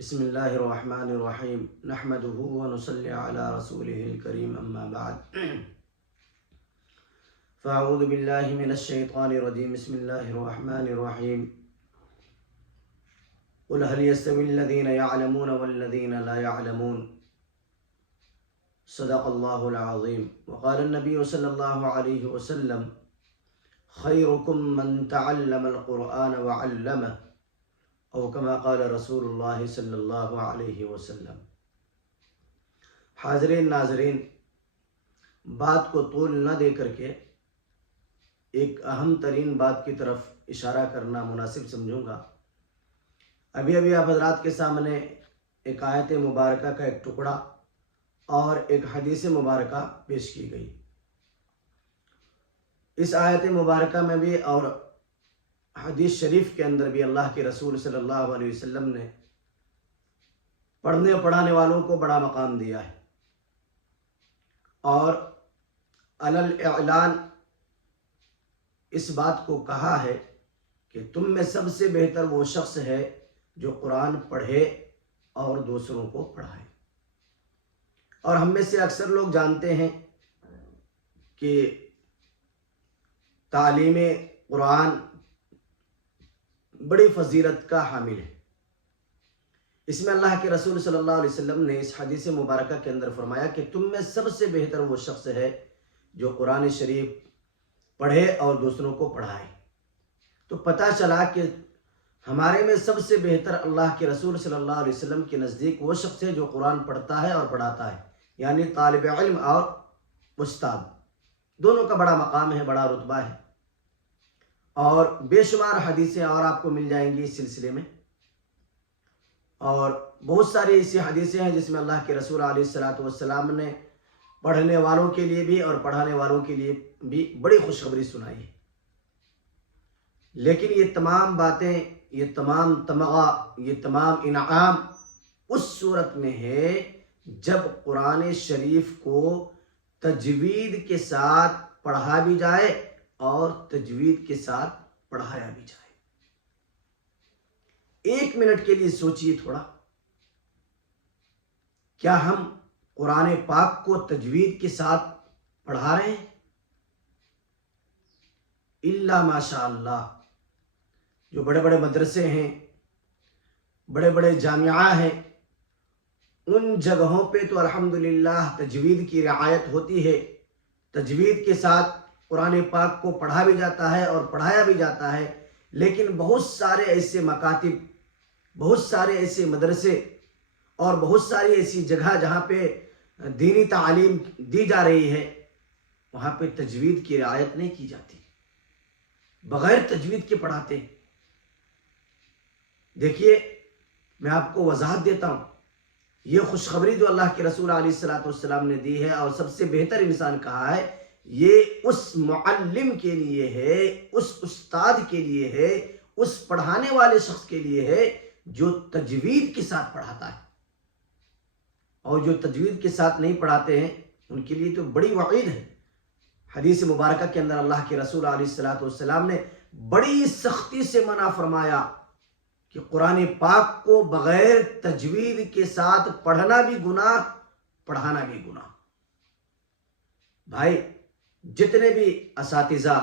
بسم اللہ الرحمن الرحیم نحمده ونصلی علی رسوله الکریم اما بعد فاعوذ باللہ من الشیطان الرجیم بسم اللہ الرحمن الرحیم قل هل يستوي الذین يعلمون والذین لا يعلمون صدق اللہ العظیم وقال النبی صلی اللہ علیہ وسلم خیرکم من تعلم القرآن وعلمه او کما قال رسول اللہ صلی اللہ علیہ وسلم۔ حاضرین ناظرین، بات کو طول نہ دے کر کے ایک اہم ترین بات کی طرف اشارہ کرنا مناسب سمجھوں گا۔ ابھی آپ حضرات کے سامنے ایک آیت مبارکہ کا ایک ٹکڑا اور ایک حدیث مبارکہ پیش کی گئی۔ اس آیت مبارکہ میں بھی اور حدیث شریف کے اندر بھی اللہ کے رسول صلی اللہ علیہ وسلم نے پڑھنے اور پڑھانے والوں کو بڑا مقام دیا ہے، اور علی اعلان اس بات کو کہا ہے کہ تم میں سب سے بہتر وہ شخص ہے جو قرآن پڑھے اور دوسروں کو پڑھائے۔ اور ہم میں سے اکثر لوگ جانتے ہیں کہ تعلیم قرآن بڑی فضیلت کا حامل ہے۔ اس میں اللہ کے رسول صلی اللہ علیہ وسلم نے اس حدیث مبارکہ کے اندر فرمایا کہ تم میں سب سے بہتر وہ شخص ہے جو قرآن شریف پڑھے اور دوسروں کو پڑھائے۔ تو پتہ چلا کہ ہمارے میں سب سے بہتر اللہ کے رسول صلی اللہ علیہ وسلم کے نزدیک وہ شخص ہے جو قرآن پڑھتا ہے اور پڑھاتا ہے، یعنی طالب علم اور استاد دونوں کا بڑا مقام ہے، بڑا رتبہ ہے، اور بے شمار حدیثیں اور آپ کو مل جائیں گی اس سلسلے میں۔ اور بہت ساری ایسی حدیثیں ہیں جس میں اللہ کے رسول علیہ السلام نے پڑھنے والوں کے لیے بھی اور پڑھانے والوں کے لیے بھی بڑی خوشخبری سنائی ہے۔ لیکن یہ تمام باتیں، یہ تمام تمغہ، یہ تمام انعام اس صورت میں ہے جب قرآن شریف کو تجوید کے ساتھ پڑھا بھی جائے اور تجوید کے ساتھ پڑھایا بھی جائے۔ ایک منٹ کے لیے سوچئے تھوڑا، کیا ہم قرآن پاک کو تجوید کے ساتھ پڑھا رہے ہیں؟ الا ماشاء اللہ، جو بڑے بڑے مدرسے ہیں، بڑے بڑے جامعہ ہیں، ان جگہوں پہ تو الحمدللہ تجوید کی رعایت ہوتی ہے، تجوید کے ساتھ قرآن پاک کو پڑھا بھی جاتا ہے اور پڑھایا بھی جاتا ہے۔ لیکن بہت سارے ایسے مکاتب، بہت سارے ایسے مدرسے اور بہت ساری ایسی جگہ جہاں پہ دینی تعلیم دی جا رہی ہے، وہاں پہ تجوید کی رعایت نہیں کی جاتی، بغیر تجوید کے پڑھاتے ہیں۔ دیکھیے، میں آپ کو وضاحت دیتا ہوں، یہ خوشخبری جو اللہ کے رسول علیہ السلام نے دی ہے اور سب سے بہتر انسان کہا ہے، یہ اس معلم کے لیے ہے، اس استاد کے لیے ہے، اس پڑھانے والے شخص کے لیے ہے جو تجوید کے ساتھ پڑھاتا ہے۔ اور جو تجوید کے ساتھ نہیں پڑھاتے ہیں ان کے لیے تو بڑی وعید ہے۔ حدیث مبارکہ کے اندر اللہ کے رسول علیہ السلام نے بڑی سختی سے منع فرمایا کہ قرآن پاک کو بغیر تجوید کے ساتھ پڑھنا بھی گناہ، پڑھانا بھی گناہ۔ بھائی، جتنے بھی اساتذہ،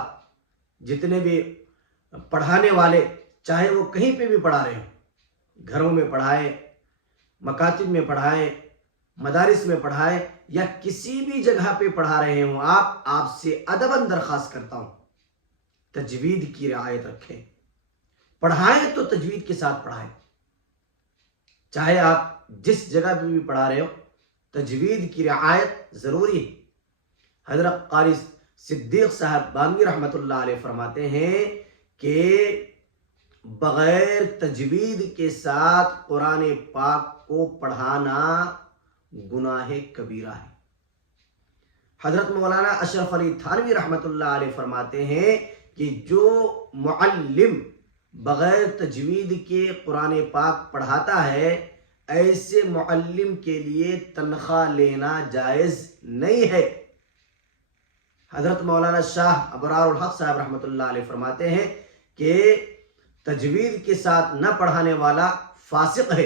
جتنے بھی پڑھانے والے، چاہے وہ کہیں پہ بھی پڑھا رہے ہوں، گھروں میں پڑھائیں، مکاتب میں پڑھائیں، مدارس میں پڑھائیں، یا کسی بھی جگہ پہ پڑھا رہے ہوں، آپ سے ادباً درخواست کرتا ہوں تجوید کی رعایت رکھیں۔ پڑھائیں تو تجوید کے ساتھ پڑھائیں، چاہے آپ جس جگہ پہ بھی پڑھا رہے ہو، تجوید کی رعایت ضروری ہے۔ حضرت قاری صدیق صاحب بانوی رحمۃ اللہ علیہ فرماتے ہیں کہ بغیر تجوید کے ساتھ قرآن پاک کو پڑھانا گناہ کبیرہ ہے۔ حضرت مولانا اشرف علی تھانوی رحمۃ اللہ علیہ فرماتے ہیں کہ جو معلم بغیر تجوید کے قرآن پاک پڑھاتا ہے، ایسے معلم کے لیے تنخواہ لینا جائز نہیں ہے۔ حضرت مولانا شاہ ابرار الحق صاحب رحمۃ اللہ علیہ فرماتے ہیں کہ تجوید کے ساتھ نہ پڑھانے والا فاسق ہے،